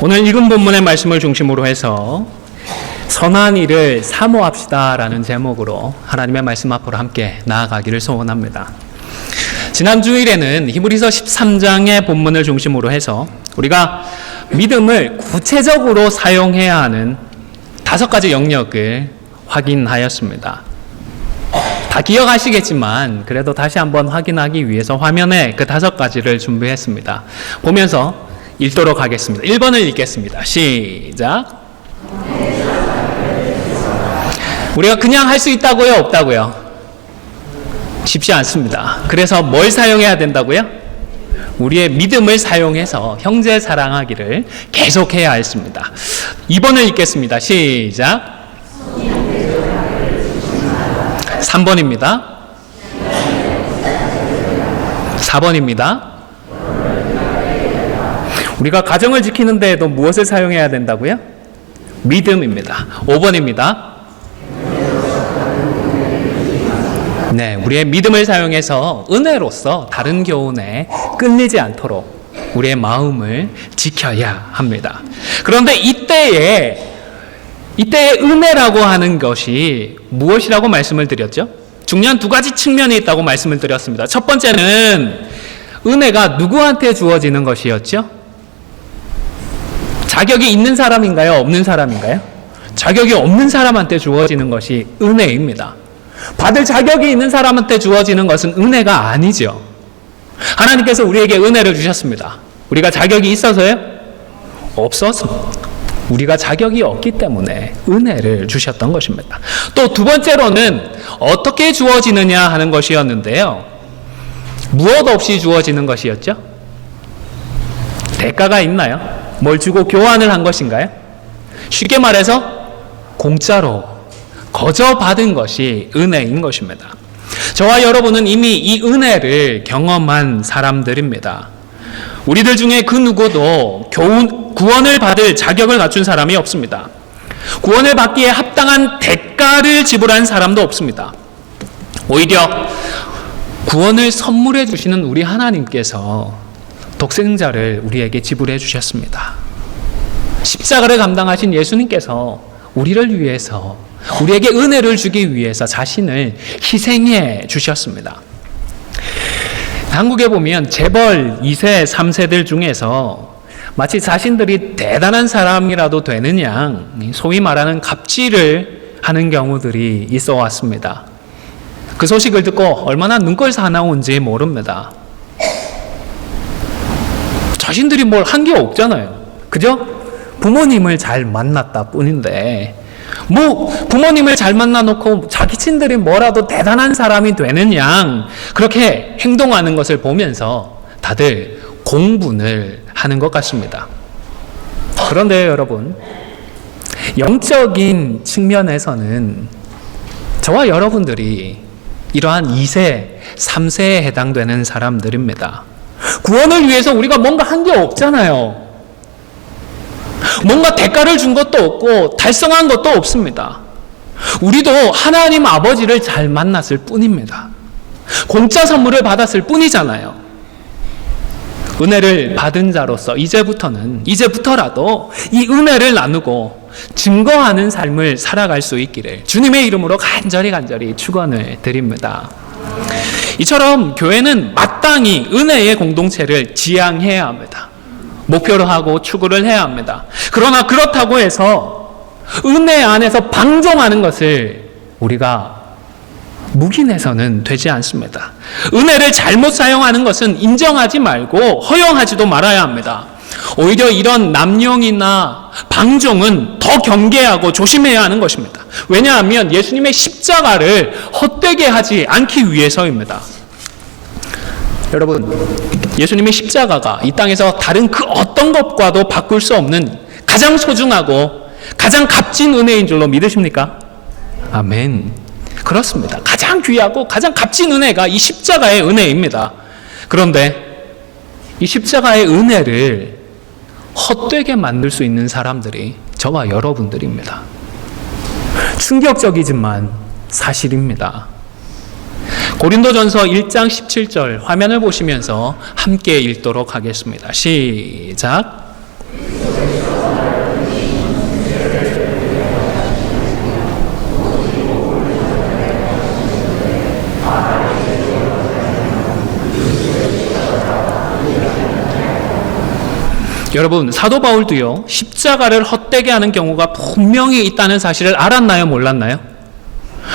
오늘 읽은 본문의 말씀을 중심으로 해서 선한 일을 사모합시다 라는 제목으로 하나님의 말씀 앞으로 함께 나아가기를 소원합니다. 지난 주일에는 히브리서 13장의 본문을 중심으로 해서 우리가 믿음을 구체적으로 사용해야 하는 5가지 영역을 확인하였습니다. 다 기억하시겠지만 그래도 다시 한번 확인하기 위해서 화면에 그 5가지를 준비했습니다. 보면서 읽도록 하겠습니다. 1번을 읽겠습니다. 시작. 우리가 그냥 할 수 있다고요? 없다고요? 쉽지 않습니다. 그래서 뭘 사용해야 된다고요? 우리의 믿음을 사용해서 형제 사랑하기를 계속해야 했습니다. 2번을 읽겠습니다. 시작. 3번입니다. 4번입니다. 우리가 가정을 지키는 데에도 무엇을 사용해야 된다고요? 믿음입니다. 5번입니다. 네, 우리의 믿음을 사용해서 은혜로서 다른 교훈에 끌리지 않도록 우리의 마음을 지켜야 합니다. 그런데 이때의 은혜라고 하는 것이 무엇이라고 말씀을 드렸죠? 중요한 2가지 측면이 있다고 말씀을 드렸습니다. 첫 번째는 은혜가 누구한테 주어지는 것이었죠? 자격이 있는 사람인가요? 없는 사람인가요? 자격이 없는 사람한테 주어지는 것이 은혜입니다. 받을 자격이 있는 사람한테 주어지는 것은 은혜가 아니죠. 하나님께서 우리에게 은혜를 주셨습니다. 우리가 자격이 있어서요? 없어서. 우리가 자격이 없기 때문에 은혜를 주셨던 것입니다. 또 2번째로는 어떻게 주어지느냐 하는 것이었는데요. 무엇 없이 주어지는 것이었죠? 대가가 있나요? 뭘 주고 교환을 한 것인가요? 쉽게 말해서 공짜로 거저 받은 것이 은혜인 것입니다. 저와 여러분은 이미 이 은혜를 경험한 사람들입니다. 우리들 중에 그 누구도 구원을 받을 자격을 갖춘 사람이 없습니다. 구원을 받기에 합당한 대가를 지불한 사람도 없습니다. 오히려 구원을 선물해 주시는 우리 하나님께서 독생자를 우리에게 지불해 주셨습니다. 십자가를 감당하신 예수님께서 우리를 위해서 우리에게 은혜를 주기 위해서 자신을 희생해 주셨습니다. 한국에 보면 재벌 2세, 3세들 중에서 마치 자신들이 대단한 사람이라도 되는 양 소위 말하는 갑질을 하는 경우들이 있어 왔습니다. 그 소식을 듣고 얼마나 눈꼴 사나운지 모릅니다. 자신들이 뭘 한 게 없잖아요. 그죠? 부모님을 잘 만났다 뿐인데 부모님을 잘 만나놓고 자기 친들이 뭐라도 대단한 사람이 되는 양 그렇게 행동하는 것을 보면서 다들 공분을 하는 것 같습니다. 그런데 여러분, 영적인 측면에서는 저와 여러분들이 이러한 2세, 3세에 해당되는 사람들입니다. 구원을 위해서 우리가 뭔가 한 게 없잖아요. 뭔가 대가를 준 것도 없고 달성한 것도 없습니다. 우리도 하나님 아버지를 잘 만났을 뿐입니다. 공짜 선물을 받았을 뿐이잖아요. 은혜를 받은 자로서 이제부터라도 이 은혜를 나누고 증거하는 삶을 살아갈 수 있기를 주님의 이름으로 간절히 축원을 드립니다. 이처럼 교회는 마땅히 은혜의 공동체를 지향해야 합니다. 목표로 하고 추구를 해야 합니다. 그러나 그렇다고 해서 은혜 안에서 방종하는 것을 우리가 묵인해서는 되지 않습니다. 은혜를 잘못 사용하는 것은 인정하지 말고 허용하지도 말아야 합니다. 오히려 이런 남용이나 방종은 더 경계하고 조심해야 하는 것입니다. 왜냐하면 예수님의 십자가를 헛되게 하지 않기 위해서입니다. 여러분, 예수님의 십자가가 이 땅에서 다른 그 어떤 것과도 바꿀 수 없는 가장 소중하고 가장 값진 은혜인 줄로 믿으십니까? 아멘. 그렇습니다. 가장 귀하고 가장 값진 은혜가 이 십자가의 은혜입니다. 그런데 이 십자가의 은혜를 헛되게 만들 수 있는 사람들이 저와 여러분들입니다. 충격적이지만 사실입니다. 고린도전서 1장 17절 화면을 보시면서 함께 읽도록 하겠습니다. 시작. 여러분, 사도 바울도요, 십자가를 헛되게 하는 경우가 분명히 있다는 사실을 알았나요, 몰랐나요?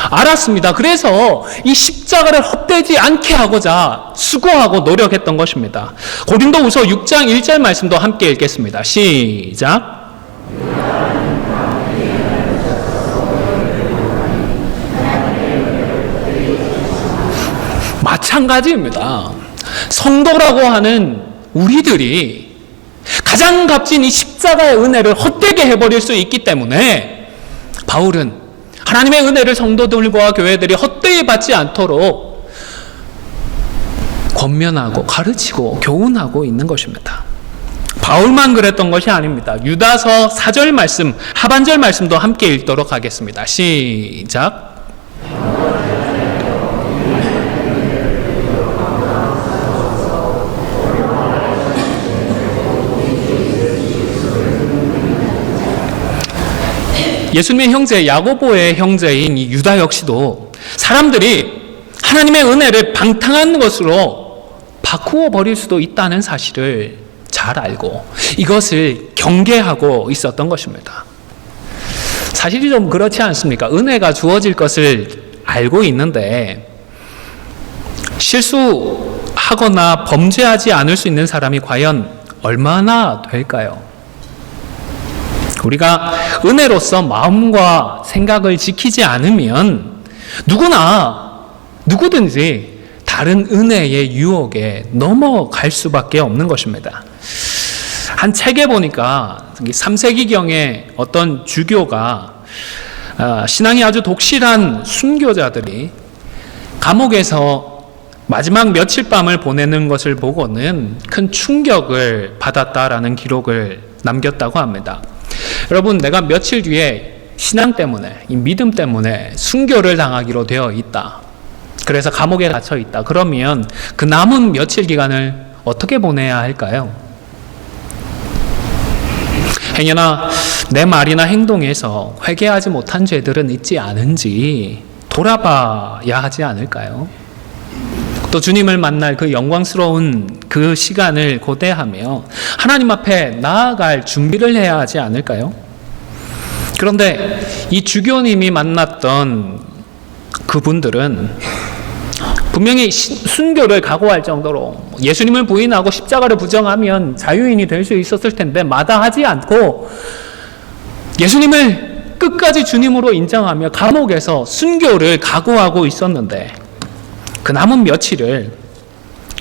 알았습니다. 그래서 이 십자가를 헛되지 않게 하고자 수고하고 노력했던 것입니다. 고린도후서 6장 1절 말씀도 함께 읽겠습니다. 시작. 마찬가지입니다. 성도라고 하는 우리들이 가장 값진 이 십자가의 은혜를 헛되게 해버릴 수 있기 때문에 바울은 하나님의 은혜를 성도들과 교회들이 헛되이 받지 않도록 권면하고 가르치고 교훈하고 있는 것입니다. 바울만 그랬던 것이 아닙니다. 유다서 4절 말씀, 하반절 말씀도 함께 읽도록 하겠습니다. 시작. 예수님의 형제 야고보의 형제인 이 유다 역시도 사람들이 하나님의 은혜를 방탕한 것으로 바꾸어 버릴 수도 있다는 사실을 잘 알고 이것을 경계하고 있었던 것입니다. 사실이 좀 그렇지 않습니까? 은혜가 주어질 것을 알고 있는데 실수하거나 범죄하지 않을 수 있는 사람이 과연 얼마나 될까요? 우리가 은혜로서 마음과 생각을 지키지 않으면 누구든지 다른 은혜의 유혹에 넘어갈 수밖에 없는 것입니다. 한 책에 보니까 3세기경에 어떤 주교가 신앙이 아주 독실한 순교자들이 감옥에서 마지막 며칠 밤을 보내는 것을 보고는 큰 충격을 받았다라는 기록을 남겼다고 합니다. 여러분, 내가 며칠 뒤에 신앙 때문에, 이 믿음 때문에 순교를 당하기로 되어 있다. 그래서 감옥에 갇혀 있다. 그러면 그 남은 며칠 기간을 어떻게 보내야 할까요? 행여나 내 말이나 행동에서 회개하지 못한 죄들은 있지 않은지 돌아봐야 하지 않을까요? 또 주님을 만날 그 영광스러운 그 시간을 고대하며 하나님 앞에 나아갈 준비를 해야 하지 않을까요? 그런데 이 주교님이 만났던 그분들은 분명히 순교를 각오할 정도로 예수님을 부인하고 십자가를 부정하면 자유인이 될 수 있었을 텐데 마다하지 않고 예수님을 끝까지 주님으로 인정하며 감옥에서 순교를 각오하고 있었는데 그 남은 며칠을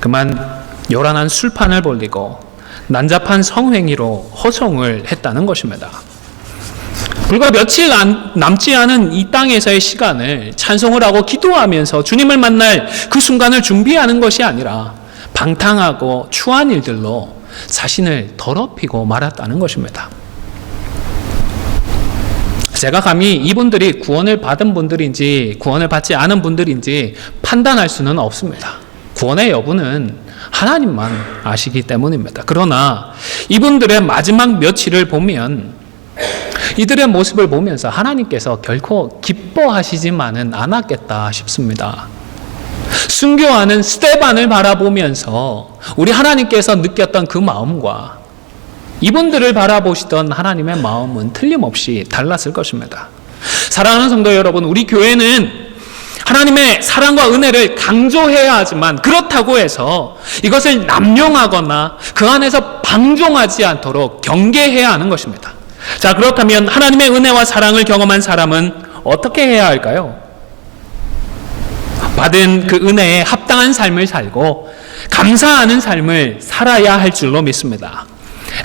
그만 요란한 술판을 벌리고 난잡한 성행위로 허송을 했다는 것입니다. 불과 며칠 남지 않은 이 땅에서의 시간을 찬송을 하고 기도하면서 주님을 만날 그 순간을 준비하는 것이 아니라 방탕하고 추한 일들로 자신을 더럽히고 말았다는 것입니다. 제가 감히 이분들이 구원을 받은 분들인지 구원을 받지 않은 분들인지 판단할 수는 없습니다. 구원의 여부는 하나님만 아시기 때문입니다. 그러나 이분들의 마지막 며칠을 보면 이들의 모습을 보면서 하나님께서 결코 기뻐하시지만은 않았겠다 싶습니다. 순교하는 스데반을 바라보면서 우리 하나님께서 느꼈던 그 마음과 이분들을 바라보시던 하나님의 마음은 틀림없이 달랐을 것입니다. 사랑하는 성도 여러분, 우리 교회는 하나님의 사랑과 은혜를 강조해야 하지만 그렇다고 해서 이것을 남용하거나 그 안에서 방종하지 않도록 경계해야 하는 것입니다. 자, 그렇다면 하나님의 은혜와 사랑을 경험한 사람은 어떻게 해야 할까요? 받은 그 은혜에 합당한 삶을 살고 감사하는 삶을 살아야 할 줄로 믿습니다.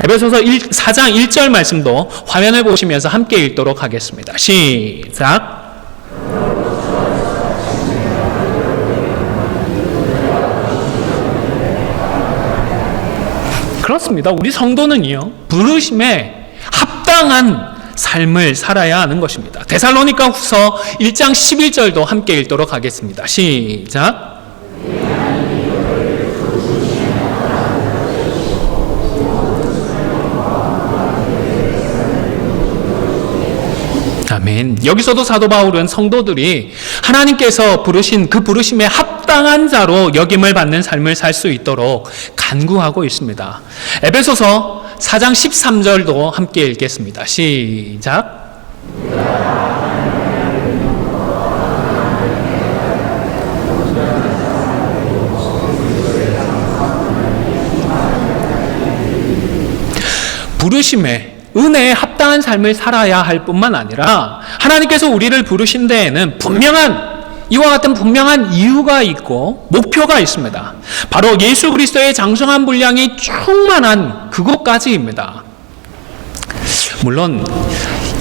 에베소서 4장 1절 말씀도 화면을 보시면서 함께 읽도록 하겠습니다. 시작. 그렇습니다. 우리 성도는요, 부르심에 합당한 삶을 살아야 하는 것입니다. 데살로니가 후서 1장 11절도 함께 읽도록 하겠습니다. 시작. 아멘. 여기서도 사도 바울은 성도들이 하나님께서 부르신 그 부르심에 합당한 자로 여김을 받는 삶을 살 수 있도록 간구하고 있습니다. 에베소서 4장 13절도 함께 읽겠습니다. 시작. 부르심에 은혜에 합당한 삶을 살아야 할 뿐만 아니라 하나님께서 우리를 부르신 데에는 이와 같은 분명한 이유가 있고 목표가 있습니다. 바로 예수 그리스도의 장성한 분량이 충만한 그것까지입니다. 물론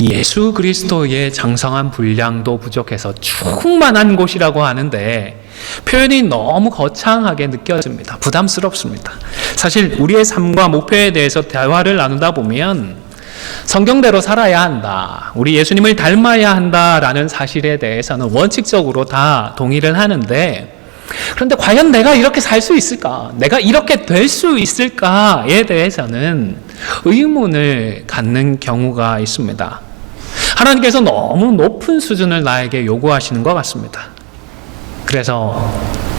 예수 그리스도의 장성한 분량도 부족해서 충만한 곳이라고 하는데 표현이 너무 거창하게 느껴집니다. 부담스럽습니다. 사실 우리의 삶과 목표에 대해서 대화를 나누다 보면 성경대로 살아야 한다, 우리 예수님을 닮아야 한다라는 사실에 대해서는 원칙적으로 다 동의를 하는데, 그런데 과연 내가 이렇게 살 수 있을까? 내가 이렇게 될 수 있을까에 대해서는 의문을 갖는 경우가 있습니다. 하나님께서 너무 높은 수준을 나에게 요구하시는 것 같습니다. 그래서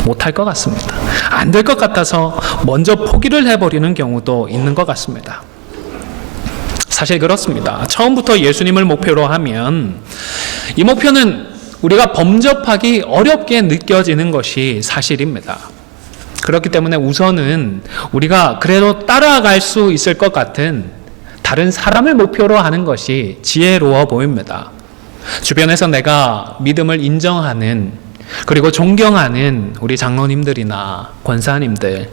못할 것 같습니다. 안 될 것 같아서 먼저 포기를 해버리는 경우도 있는 것 같습니다. 사실 그렇습니다. 처음부터 예수님을 목표로 하면 이 목표는 우리가 범접하기 어렵게 느껴지는 것이 사실입니다. 그렇기 때문에 우선은 우리가 그래도 따라갈 수 있을 것 같은 다른 사람을 목표로 하는 것이 지혜로워 보입니다. 주변에서 내가 믿음을 인정하는, 그리고 존경하는 우리 장로님들이나 권사님들,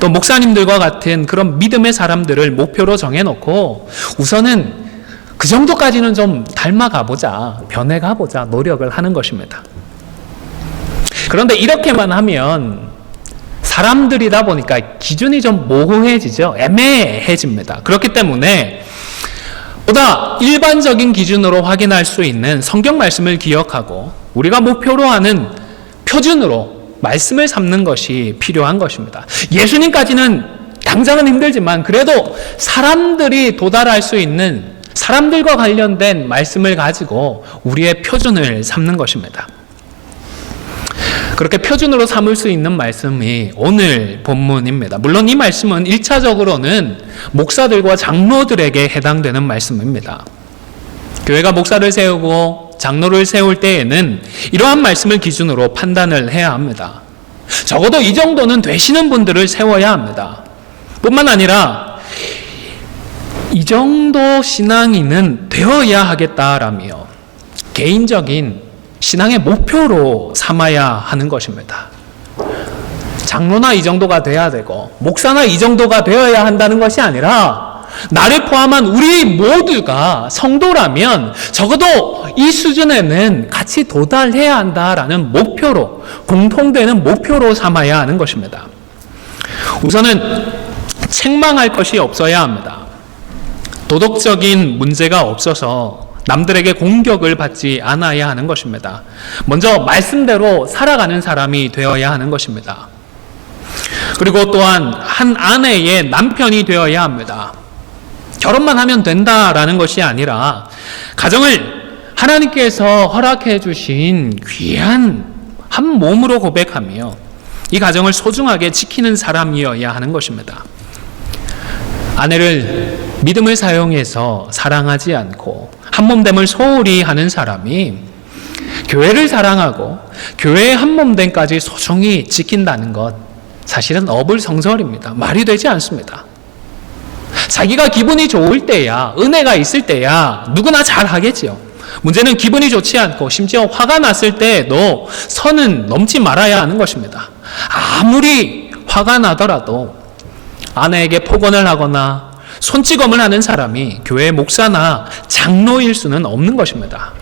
또 목사님들과 같은 그런 믿음의 사람들을 목표로 정해놓고 우선은 그 정도까지는 좀 닮아가보자, 변해가보자 노력을 하는 것입니다. 그런데 이렇게만 하면 사람들이다 보니까 기준이 좀 모호해지죠. 애매해집니다. 그렇기 때문에 보다 일반적인 기준으로 확인할 수 있는 성경 말씀을 기억하고 우리가 목표로 하는 표준으로 말씀을 삼는 것이 필요한 것입니다. 예수님까지는 당장은 힘들지만 그래도 사람들이 도달할 수 있는, 사람들과 관련된 말씀을 가지고 우리의 표준을 삼는 것입니다. 그렇게 표준으로 삼을 수 있는 말씀이 오늘 본문입니다. 물론 이 말씀은 1차적으로는 목사들과 장로들에게 해당되는 말씀입니다. 교회가 목사를 세우고 장로를 세울 때에는 이러한 말씀을 기준으로 판단을 해야 합니다. 적어도 이 정도는 되시는 분들을 세워야 합니다. 뿐만 아니라 이 정도 신앙인은 되어야 하겠다라며 개인적인 신앙의 목표로 삼아야 하는 것입니다. 장로나 이 정도가 돼야 되고 목사나 이 정도가 되어야 한다는 것이 아니라 나를 포함한 우리 모두가 성도라면 적어도 이 수준에는 같이 도달해야 한다라는 목표로, 공통되는 목표로 삼아야 하는 것입니다. 우선은 책망할 것이 없어야 합니다. 도덕적인 문제가 없어서 남들에게 공격을 받지 않아야 하는 것입니다. 먼저 말씀대로 살아가는 사람이 되어야 하는 것입니다. 그리고 또한 한 아내의 남편이 되어야 합니다. 결혼만 하면 된다라는 것이 아니라 가정을 하나님께서 허락해 주신 귀한 한 몸으로 고백하며 이 가정을 소중하게 지키는 사람이어야 하는 것입니다. 아내를 믿음을 사용해서 사랑하지 않고 한몸됨을 소홀히 하는 사람이 교회를 사랑하고 교회의 한몸됨까지 소중히 지킨다는 것, 사실은 어불성설입니다. 말이 되지 않습니다. 자기가 기분이 좋을 때야, 은혜가 있을 때야 누구나 잘 하겠지요. 문제는 기분이 좋지 않고 심지어 화가 났을 때에도 선은 넘지 말아야 하는 것입니다. 아무리 화가 나더라도 아내에게 폭언을 하거나 손찌검을 하는 사람이 교회 목사나 장로일 수는 없는 것입니다.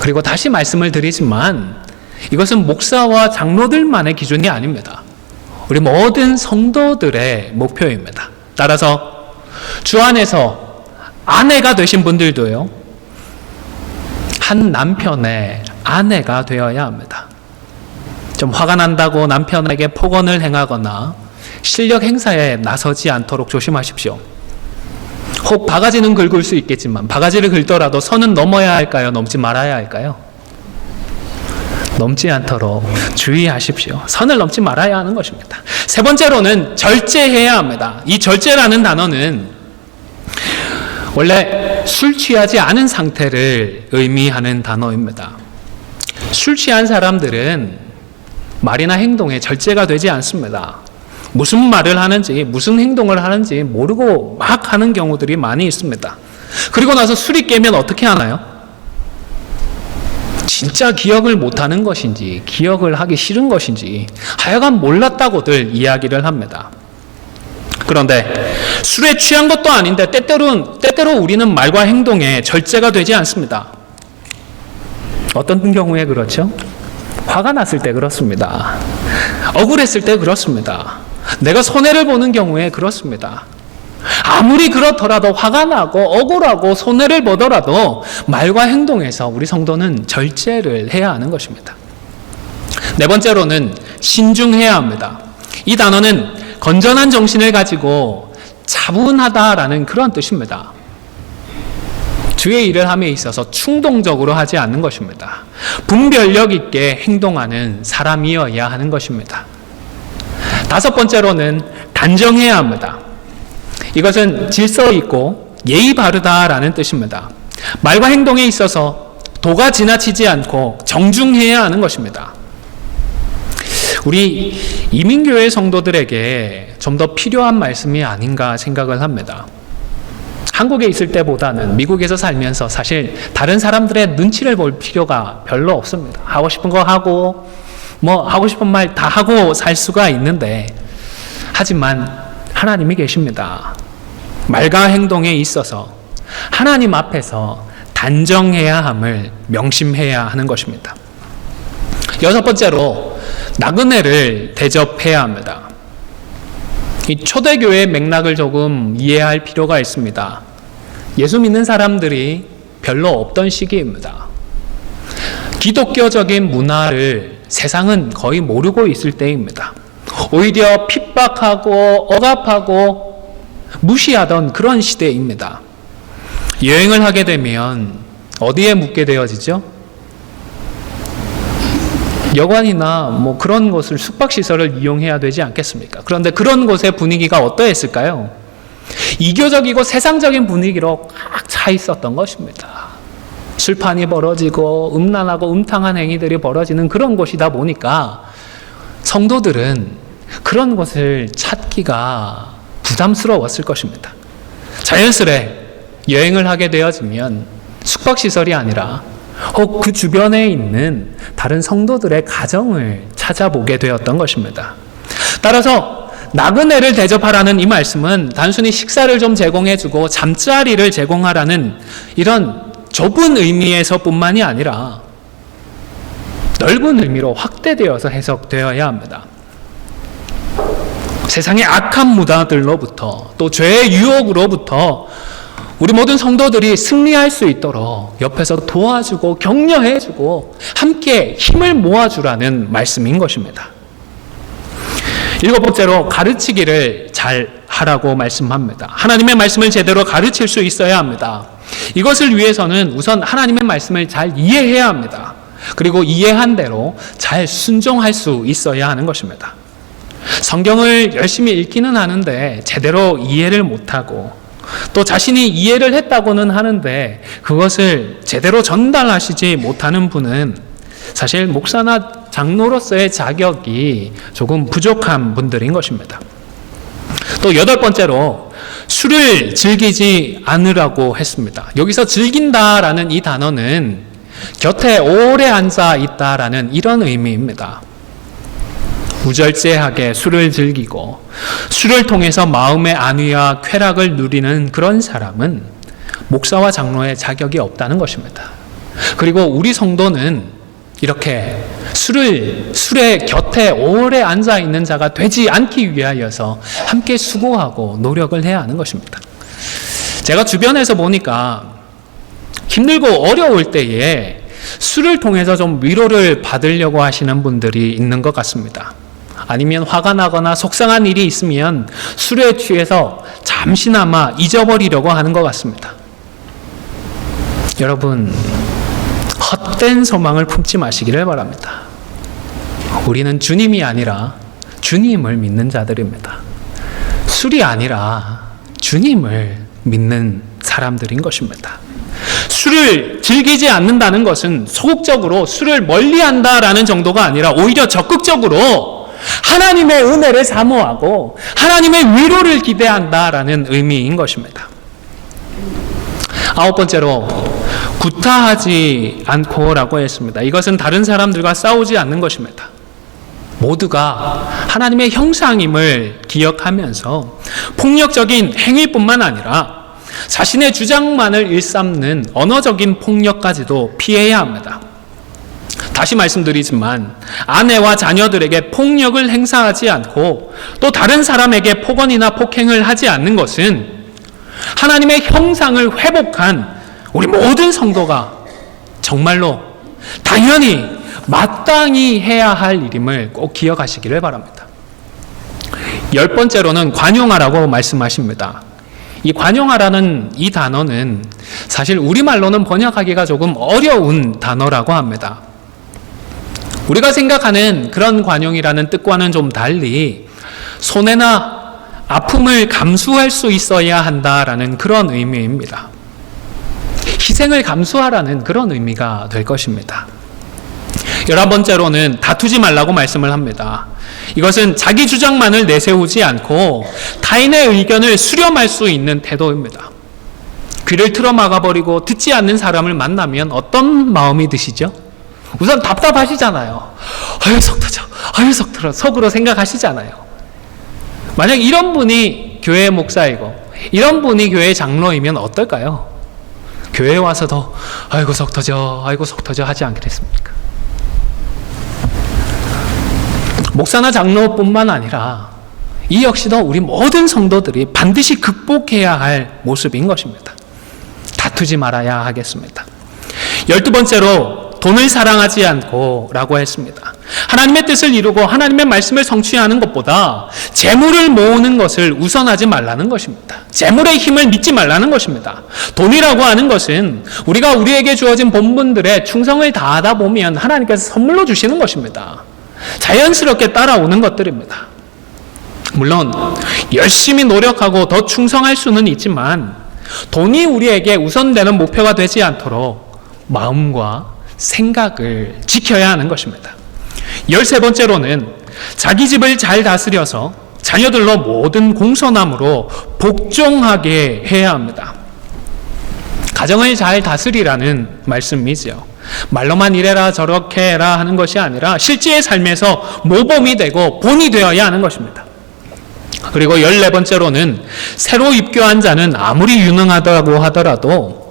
그리고 다시 말씀을 드리지만 이것은 목사와 장로들만의 기준이 아닙니다. 우리 모든 성도들의 목표입니다. 따라서 주 안에서 아내가 되신 분들도요, 한 남편의 아내가 되어야 합니다. 좀 화가 난다고 남편에게 폭언을 행하거나 실력 행사에 나서지 않도록 조심하십시오. 혹 바가지는 긁을 수 있겠지만 바가지를 긁더라도 선은 넘어야 할까요? 넘지 말아야 할까요? 넘지 않도록 주의하십시오. 선을 넘지 말아야 하는 것입니다. 세 번째로는 절제해야 합니다. 이 절제라는 단어는 원래 술 취하지 않은 상태를 의미하는 단어입니다. 술 취한 사람들은 말이나 행동에 절제가 되지 않습니다. 무슨 말을 하는지 무슨 행동을 하는지 모르고 막 하는 경우들이 많이 있습니다. 그리고 나서 술이 깨면 어떻게 하나요? 진짜 기억을 못하는 것인지 기억을 하기 싫은 것인지 하여간 몰랐다고들 이야기를 합니다. 그런데 술에 취한 것도 아닌데 때때로 우리는 말과 행동에 절제가 되지 않습니다. 어떤 경우에 그렇죠? 화가 났을 때 그렇습니다. 억울했을 때 그렇습니다. 내가 손해를 보는 경우에 그렇습니다. 아무리 그렇더라도 화가 나고 억울하고 손해를 보더라도 말과 행동에서 우리 성도는 절제를 해야 하는 것입니다. 네 번째로는 신중해야 합니다. 이 단어는 건전한 정신을 가지고 차분하다라는 그런 뜻입니다. 주의 일을 함에 있어서 충동적으로 하지 않는 것입니다. 분별력 있게 행동하는 사람이어야 하는 것입니다. 다섯 번째로는 단정해야 합니다. 이것은 질서 있고 예의 바르다라는 뜻입니다. 말과 행동에 있어서 도가 지나치지 않고 정중해야 하는 것입니다. 우리 이민교회 성도들에게 좀 더 필요한 말씀이 아닌가 생각을 합니다. 한국에 있을 때보다는 미국에서 살면서 사실 다른 사람들의 눈치를 볼 필요가 별로 없습니다. 하고 싶은 거 하고 하고 싶은 말 다 하고 살 수가 있는데, 하지만 하나님이 계십니다. 말과 행동에 있어서 하나님 앞에서 단정해야 함을 명심해야 하는 것입니다. 여섯 번째로 나그네를 대접해야 합니다. 이 초대교회의 맥락을 조금 이해할 필요가 있습니다. 예수 믿는 사람들이 별로 없던 시기입니다. 기독교적인 문화를 세상은 거의 모르고 있을 때입니다. 오히려 핍박하고 억압하고 무시하던 그런 시대입니다. 여행을 하게 되면 어디에 묵게 되어지죠? 여관이나 그런 곳을 숙박시설을 이용해야 되지 않겠습니까? 그런데 그런 곳의 분위기가 어떠했을까요? 이교적이고 세상적인 분위기로 꽉 차 있었던 것입니다. 술판이 벌어지고 음란하고 음탕한 행위들이 벌어지는 그런 곳이다 보니까 성도들은 그런 곳을 찾기가 부담스러웠을 것입니다. 자연스레 여행을 하게 되어지면 숙박시설이 아니라 혹 그 주변에 있는 다른 성도들의 가정을 찾아보게 되었던 것입니다. 따라서 나그네를 대접하라는 이 말씀은 단순히 식사를 좀 제공해주고 잠자리를 제공하라는 이런 좁은 의미에서뿐만이 아니라 넓은 의미로 확대되어서 해석되어야 합니다. 세상의 악한 문화들로부터 또 죄의 유혹으로부터 우리 모든 성도들이 승리할 수 있도록 옆에서 도와주고 격려해주고 함께 힘을 모아주라는 말씀인 것입니다. 일곱 번째로 가르치기를 잘 하라고 말씀합니다. 하나님의 말씀을 제대로 가르칠 수 있어야 합니다. 이것을 위해서는 우선 하나님의 말씀을 잘 이해해야 합니다. 그리고 이해한 대로 잘 순종할 수 있어야 하는 것입니다. 성경을 열심히 읽기는 하는데 제대로 이해를 못하고 또 자신이 이해를 했다고는 하는데 그것을 제대로 전달하시지 못하는 분은 사실 목사나 장로로서의 자격이 조금 부족한 분들인 것입니다. 또 여덟 번째로 술을 즐기지 않으라고 했습니다. 여기서 즐긴다라는 이 단어는 곁에 오래 앉아 있다라는 이런 의미입니다. 무절제하게 술을 즐기고 술을 통해서 마음의 안위와 쾌락을 누리는 그런 사람은 목사와 장로의 자격이 없다는 것입니다. 그리고 우리 성도는 이렇게 술의 곁에 오래 앉아 있는 자가 되지 않기 위하여서 함께 수고하고 노력을 해야 하는 것입니다. 제가 주변에서 보니까 힘들고 어려울 때에 술을 통해서 좀 위로를 받으려고 하시는 분들이 있는 것 같습니다. 아니면 화가 나거나 속상한 일이 있으면 술에 취해서 잠시나마 잊어버리려고 하는 것 같습니다. 여러분, 헛된 소망을 품지 마시기를 바랍니다. 우리는 주님이 아니라 주님을 믿는 자들입니다. 술이 아니라 주님을 믿는 사람들인 것입니다. 술을 즐기지 않는다는 것은 소극적으로 술을 멀리한다라는 정도가 아니라 오히려 적극적으로 하나님의 은혜를 사모하고 하나님의 위로를 기대한다라는 의미인 것입니다. 9번째로 구타하지 않고라고 했습니다. 이것은 다른 사람들과 싸우지 않는 것입니다. 모두가 하나님의 형상임을 기억하면서 폭력적인 행위뿐만 아니라 자신의 주장만을 일삼는 언어적인 폭력까지도 피해야 합니다. 다시 말씀드리지만 아내와 자녀들에게 폭력을 행사하지 않고 또 다른 사람에게 폭언이나 폭행을 하지 않는 것은 하나님의 형상을 회복한 우리 모든 성도가 정말로 당연히 마땅히 해야 할 일임을 꼭 기억하시기를 바랍니다. 10번째로는 관용하라고 말씀하십니다. 이 관용하라는 이 단어는 사실 우리말로는 번역하기가 조금 어려운 단어라고 합니다. 우리가 생각하는 그런 관용이라는 뜻과는 좀 달리 손해나 아픔을 감수할 수 있어야 한다라는 그런 의미입니다. 희생을 감수하라는 그런 의미가 될 것입니다. 11번째로는 다투지 말라고 말씀을 합니다. 이것은 자기 주장만을 내세우지 않고 타인의 의견을 수렴할 수 있는 태도입니다. 귀를 틀어 막아버리고 듣지 않는 사람을 만나면 어떤 마음이 드시죠? 우선 답답하시잖아요. 아유 속 터져, 아유 속 터져, 속으로 생각하시잖아요. 만약 이런 분이 교회 목사이고 이런 분이 교회 장로이면 어떨까요? 교회에 와서도 아이고 속 터져, 아이고 속 터져 하지 않겠습니까? 목사나 장로뿐만 아니라 이 역시도 우리 모든 성도들이 반드시 극복해야 할 모습인 것입니다. 다투지 말아야 하겠습니다. 12번째로 돈을 사랑하지 않고 라고 했습니다. 하나님의 뜻을 이루고 하나님의 말씀을 성취하는 것보다 재물을 모으는 것을 우선하지 말라는 것입니다. 재물의 힘을 믿지 말라는 것입니다. 돈이라고 하는 것은 우리가 우리에게 주어진 본분들에 충성을 다하다 보면 하나님께서 선물로 주시는 것입니다. 자연스럽게 따라오는 것들입니다. 물론 열심히 노력하고 더 충성할 수는 있지만 돈이 우리에게 우선되는 목표가 되지 않도록 마음과 생각을 지켜야 하는 것입니다. 13번째로는 자기 집을 잘 다스려서 자녀들로 모든 공손함으로 복종하게 해야 합니다. 가정을 잘 다스리라는 말씀이죠. 말로만 이래라 저렇게 해라 하는 것이 아니라 실제의 삶에서 모범이 되고 본이 되어야 하는 것입니다. 그리고 14번째로는 새로 입교한 자는 아무리 유능하다고 하더라도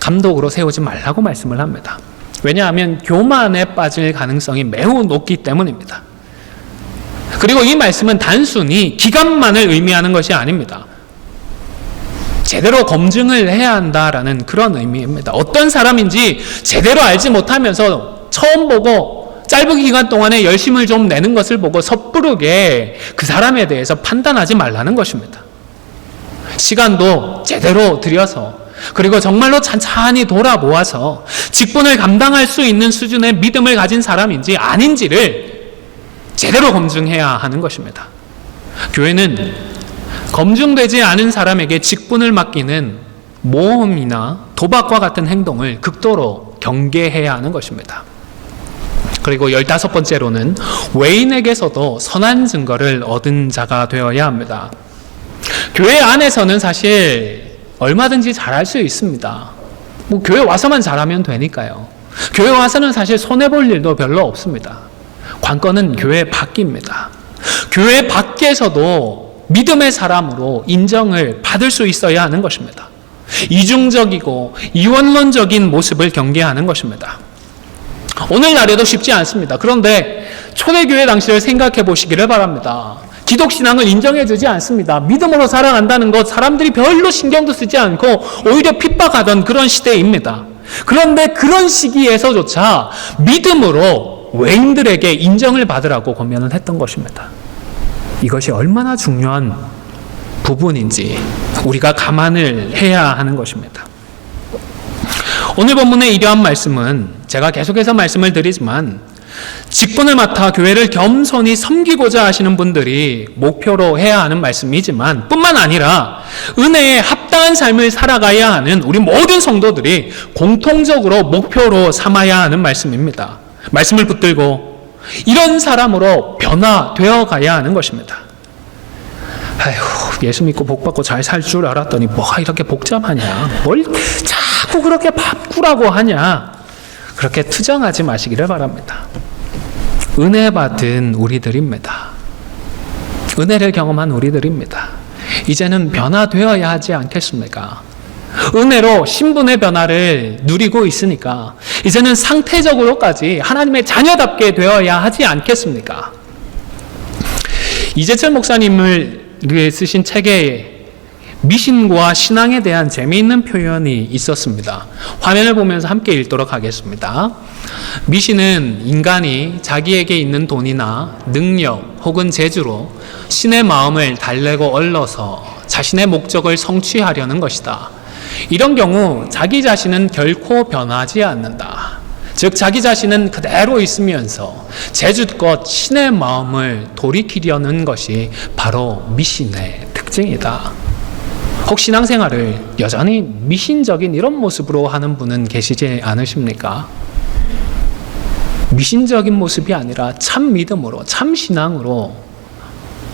감독으로 세우지 말라고 말씀을 합니다. 왜냐하면 교만에 빠질 가능성이 매우 높기 때문입니다. 그리고 이 말씀은 단순히 기간만을 의미하는 것이 아닙니다. 제대로 검증을 해야 한다라는 그런 의미입니다. 어떤 사람인지 제대로 알지 못하면서 처음 보고 짧은 기간 동안에 열심을 좀 내는 것을 보고 섣부르게 그 사람에 대해서 판단하지 말라는 것입니다. 시간도 제대로 들여서 그리고 정말로 찬찬히 돌아보아서 직분을 감당할 수 있는 수준의 믿음을 가진 사람인지 아닌지를 제대로 검증해야 하는 것입니다. 교회는 검증되지 않은 사람에게 직분을 맡기는 모험이나 도박과 같은 행동을 극도로 경계해야 하는 것입니다. 그리고 15번째로는 외인에게서도 선한 증거를 얻은 자가 되어야 합니다. 교회 안에서는 사실 얼마든지 잘할 수 있습니다. 교회 와서만 잘하면 되니까요. 교회 와서는 사실 손해볼 일도 별로 없습니다. 관건은 교회 밖입니다. 교회 밖에서도 믿음의 사람으로 인정을 받을 수 있어야 하는 것입니다. 이중적이고 이원론적인 모습을 경계하는 것입니다. 오늘날에도 쉽지 않습니다. 그런데 초대교회 당시를 생각해 보시기를 바랍니다. 기독신앙을 인정해주지 않습니다. 믿음으로 살아간다는 것 사람들이 별로 신경도 쓰지 않고 오히려 핍박하던 그런 시대입니다. 그런데 그런 시기에서조차 믿음으로 외인들에게 인정을 받으라고 권면을 했던 것입니다. 이것이 얼마나 중요한 부분인지 우리가 감안을 해야 하는 것입니다. 오늘 본문의 이러한 말씀은 제가 계속해서 말씀을 드리지만 직분을 맡아 교회를 겸손히 섬기고자 하시는 분들이 목표로 해야 하는 말씀이지만 뿐만 아니라 은혜에 합당한 삶을 살아가야 하는 우리 모든 성도들이 공통적으로 목표로 삼아야 하는 말씀입니다. 말씀을 붙들고 이런 사람으로 변화되어 가야 하는 것입니다. 아휴, 예수 믿고 복 받고 잘 살 줄 알았더니 뭐가 이렇게 복잡하냐, 뭘 자꾸 그렇게 바꾸라고 하냐, 그렇게 투정하지 마시기를 바랍니다. 은혜 받은 우리들입니다. 은혜를 경험한 우리들입니다. 이제는 변화되어야 하지 않겠습니까? 은혜로 신분의 변화를 누리고 있으니까 이제는 상태적으로까지 하나님의 자녀답게 되어야 하지 않겠습니까? 이재철 목사님을 쓰신 책에 미신과 신앙에 대한 재미있는 표현이 있었습니다. 화면을 보면서 함께 읽도록 하겠습니다. 미신은 인간이 자기에게 있는 돈이나 능력 혹은 재주로 신의 마음을 달래고 얼러서 자신의 목적을 성취하려는 것이다. 이런 경우 자기 자신은 결코 변하지 않는다. 즉 자기 자신은 그대로 있으면서 재주껏 신의 마음을 돌이키려는 것이 바로 미신의 특징이다. 혹 신앙생활을 여전히 미신적인 이런 모습으로 하는 분은 계시지 않으십니까? 미신적인 모습이 아니라 참 믿음으로, 참 신앙으로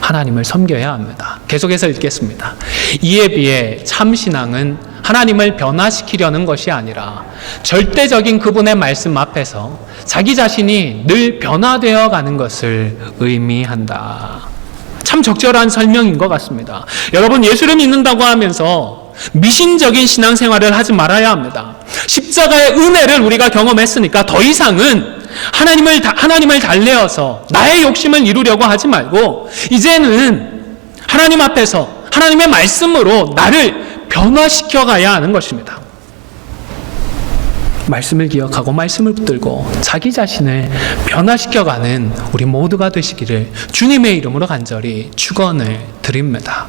하나님을 섬겨야 합니다. 계속해서 읽겠습니다. 이에 비해 참 신앙은 하나님을 변화시키려는 것이 아니라 절대적인 그분의 말씀 앞에서 자기 자신이 늘 변화되어 가는 것을 의미한다. 참 적절한 설명인 것 같습니다. 여러분, 예수를 믿는다고 하면서 미신적인 신앙생활을 하지 말아야 합니다. 십자가의 은혜를 우리가 경험했으니까 더 이상은 하나님을 달래어서 나의 욕심을 이루려고 하지 말고 이제는 하나님 앞에서 하나님의 말씀으로 나를 변화시켜 가야 하는 것입니다. 말씀을 기억하고 말씀을 붙들고 자기 자신을 변화시켜가는 우리 모두가 되시기를 주님의 이름으로 간절히 축원을 드립니다.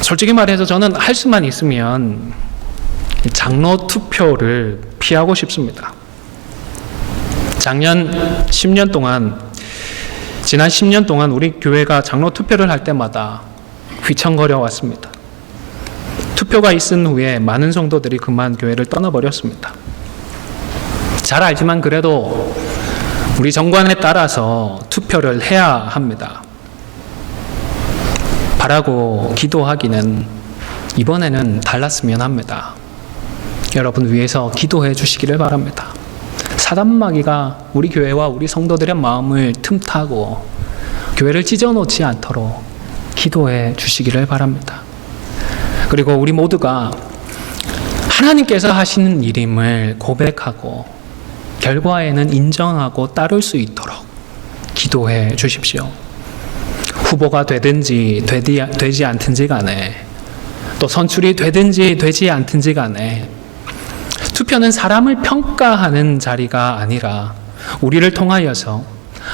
솔직히 말해서 저는 할 수만 있으면 장로 투표를 피하고 싶습니다. 지난 10년 동안 우리 교회가 장로 투표를 할 때마다 휘청거려 왔습니다. 투표가 있은 후에 많은 성도들이 그만 교회를 떠나버렸습니다. 잘 알지만 그래도 우리 정관에 따라서 투표를 해야 합니다. 바라고 기도하기는 이번에는 달랐으면 합니다. 여러분 위해서 기도해 주시기를 바랍니다. 사단마귀가 우리 교회와 우리 성도들의 마음을 틈타고 교회를 찢어놓지 않도록 기도해 주시기를 바랍니다. 그리고 우리 모두가 하나님께서 하시는 일임을 고백하고 결과에는 인정하고 따를 수 있도록 기도해 주십시오. 후보가 되든지 되지 않든지 간에 또 선출이 되든지 되지 않든지 간에 투표는 사람을 평가하는 자리가 아니라 우리를 통하여서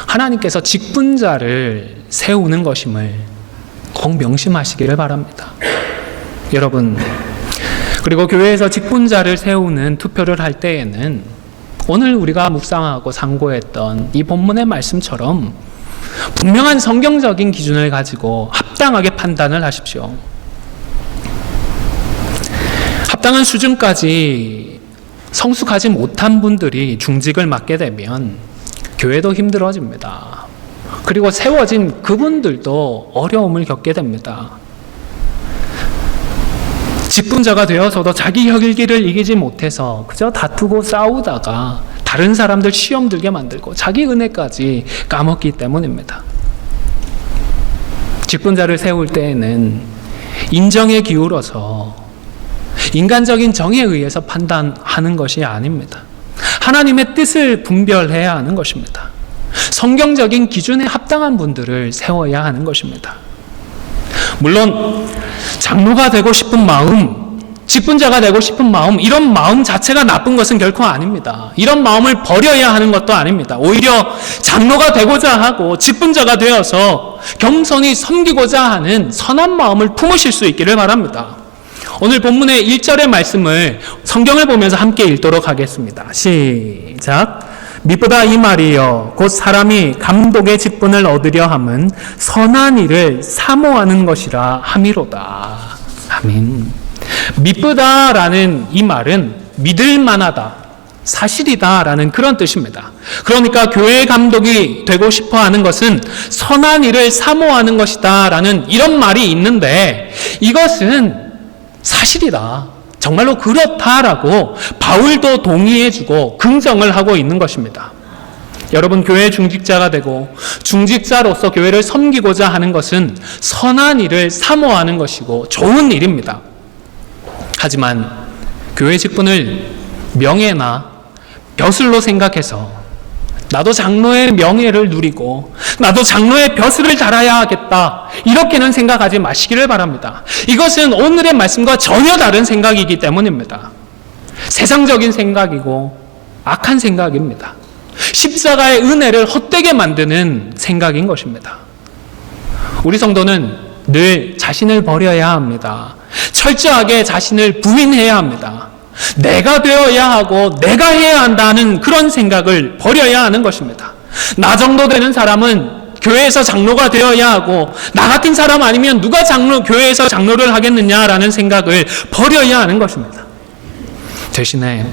하나님께서 직분자를 세우는 것임을 꼭 명심하시기를 바랍니다. 여러분, 그리고 교회에서 직분자를 세우는 투표를 할 때에는 오늘 우리가 묵상하고 상고했던 이 본문의 말씀처럼 분명한 성경적인 기준을 가지고 합당하게 판단을 하십시오. 합당한 수준까지 성숙하지 못한 분들이 중직을 맡게 되면 교회도 힘들어집니다. 그리고 세워진 그분들도 어려움을 겪게 됩니다. 직분자가 되어서도 자기 혈기를 이기지 못해서 그저 다투고 싸우다가 다른 사람들 시험 들게 만들고 자기 은혜까지 까먹기 때문입니다. 직분자를 세울 때에는 인정에 기울어서 인간적인 정에 의해서 판단하는 것이 아닙니다. 하나님의 뜻을 분별해야 하는 것입니다. 성경적인 기준에 합당한 분들을 세워야 하는 것입니다. 물론 장로가 되고 싶은 마음, 직분자가 되고 싶은 마음, 이런 마음 자체가 나쁜 것은 결코 아닙니다. 이런 마음을 버려야 하는 것도 아닙니다. 오히려 장로가 되고자 하고 직분자가 되어서 겸손히 섬기고자 하는 선한 마음을 품으실 수 있기를 바랍니다. 오늘 본문의 1절의 말씀을 성경을 보면서 함께 읽도록 하겠습니다. 시작. 미쁘다 이 말이여 곧 사람이 감독의 직분을 얻으려 함은 선한 일을 사모하는 것이라 함이로다. 아멘. 미쁘다라는 이 말은 믿을 만하다, 사실이다라는 그런 뜻입니다. 그러니까 교회의 감독이 되고 싶어 하는 것은 선한 일을 사모하는 것이다 라는 이런 말이 있는데, 이것은 사실이다, 정말로 그렇다라고 바울도 동의해주고 긍정을 하고 있는 것입니다. 여러분, 교회 중직자가 되고 중직자로서 교회를 섬기고자 하는 것은 선한 일을 사모하는 것이고 좋은 일입니다. 하지만 교회 직분을 명예나 벼슬로 생각해서 나도 장로의 명예를 누리고 나도 장로의 벼슬을 달아야 하겠다, 이렇게는 생각하지 마시기를 바랍니다. 이것은 오늘의 말씀과 전혀 다른 생각이기 때문입니다. 세상적인 생각이고 악한 생각입니다. 십자가의 은혜를 헛되게 만드는 생각인 것입니다. 우리 성도는 늘 자신을 버려야 합니다. 철저하게 자신을 부인해야 합니다. 내가 되어야 하고 내가 해야 한다는 그런 생각을 버려야 하는 것입니다. 나 정도 되는 사람은 교회에서 장로가 되어야 하고 나 같은 사람 아니면 누가 교회에서 장로를 하겠느냐라는 생각을 버려야 하는 것입니다. 대신에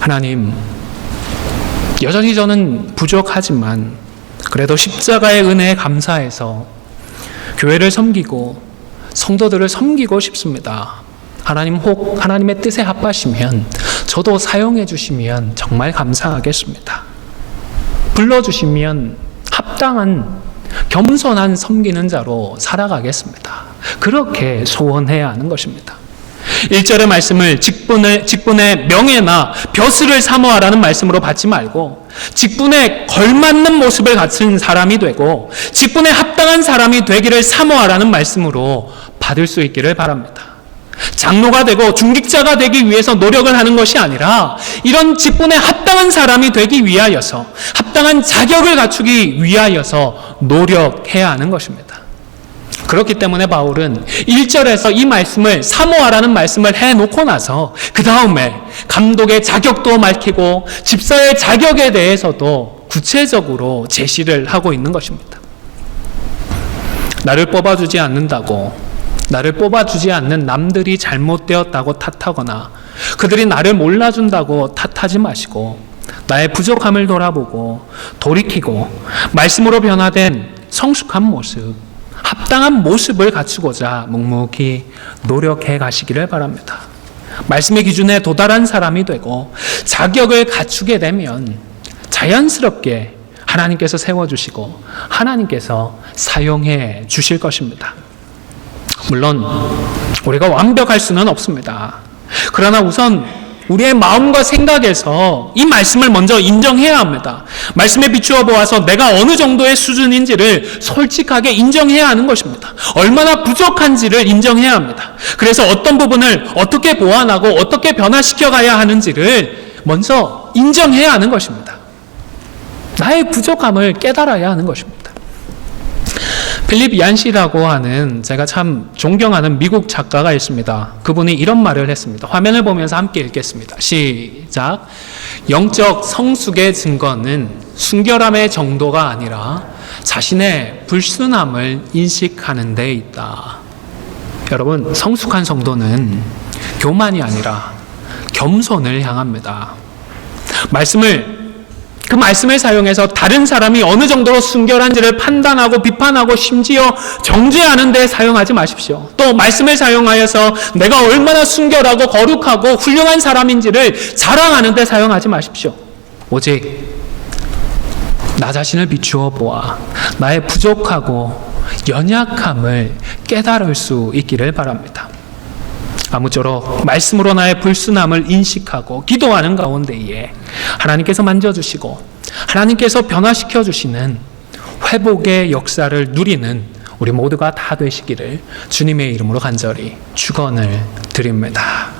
하나님, 여전히 저는 부족하지만 그래도 십자가의 은혜에 감사해서 교회를 섬기고 성도들을 섬기고 싶습니다. 하나님, 혹 하나님의 뜻에 합하시면 저도 사용해 주시면 정말 감사하겠습니다. 불러주시면 합당한 겸손한 섬기는 자로 살아가겠습니다. 그렇게 소원해야 하는 것입니다. 1절의 말씀을 직분의 명예나 벼슬을 사모하라는 말씀으로 받지 말고 직분에 걸맞는 모습을 갖춘 사람이 되고 직분에 합당한 사람이 되기를 사모하라는 말씀으로 받을 수 있기를 바랍니다. 장로가 되고 중직자가 되기 위해서 노력을 하는 것이 아니라 이런 직분에 합당한 사람이 되기 위하여서, 합당한 자격을 갖추기 위하여서 노력해야 하는 것입니다. 그렇기 때문에 바울은 1절에서 이 말씀을 사모하라는 말씀을 해놓고 나서 그 다음에 감독의 자격도 밝히고 집사의 자격에 대해서도 구체적으로 제시를 하고 있는 것입니다. 나를 뽑아주지 않는다고, 나를 뽑아주지 않는 남들이 잘못되었다고 탓하거나 그들이 나를 몰라준다고 탓하지 마시고 나의 부족함을 돌아보고 돌이키고 말씀으로 변화된 성숙한 모습, 합당한 모습을 갖추고자 묵묵히 노력해 가시기를 바랍니다. 말씀의 기준에 도달한 사람이 되고 자격을 갖추게 되면 자연스럽게 하나님께서 세워주시고 하나님께서 사용해 주실 것입니다. 물론 우리가 완벽할 수는 없습니다. 그러나 우선 우리의 마음과 생각에서 이 말씀을 먼저 인정해야 합니다. 말씀에 비추어 보아서 내가 어느 정도의 수준인지를 솔직하게 인정해야 하는 것입니다. 얼마나 부족한지를 인정해야 합니다. 그래서 어떤 부분을 어떻게 보완하고 어떻게 변화시켜 가야 하는지를 먼저 인정해야 하는 것입니다. 나의 부족함을 깨달아야 하는 것입니다. 필립 얀시라고 하는 제가 참 존경하는 미국 작가가 있습니다. 그분이 이런 말을 했습니다. 화면을 보면서 함께 읽겠습니다. 시작. 영적 성숙의 증거는 순결함의 정도가 아니라 자신의 불순함을 인식하는 데 있다. 여러분, 성숙한 성도는 교만이 아니라 겸손을 향합니다. 그 말씀을 사용해서 다른 사람이 어느 정도로 순결한지를 판단하고 비판하고 심지어 정죄하는 데 사용하지 마십시오. 또 말씀을 사용하여서 내가 얼마나 순결하고 거룩하고 훌륭한 사람인지를 자랑하는 데 사용하지 마십시오. 오직 나 자신을 비추어 보아 나의 부족하고 연약함을 깨달을 수 있기를 바랍니다. 아무쪼록 말씀으로 나의 불순함을 인식하고 기도하는 가운데에 하나님께서 만져주시고 하나님께서 변화시켜 주시는 회복의 역사를 누리는 우리 모두가 다 되시기를 주님의 이름으로 간절히 축원을 드립니다.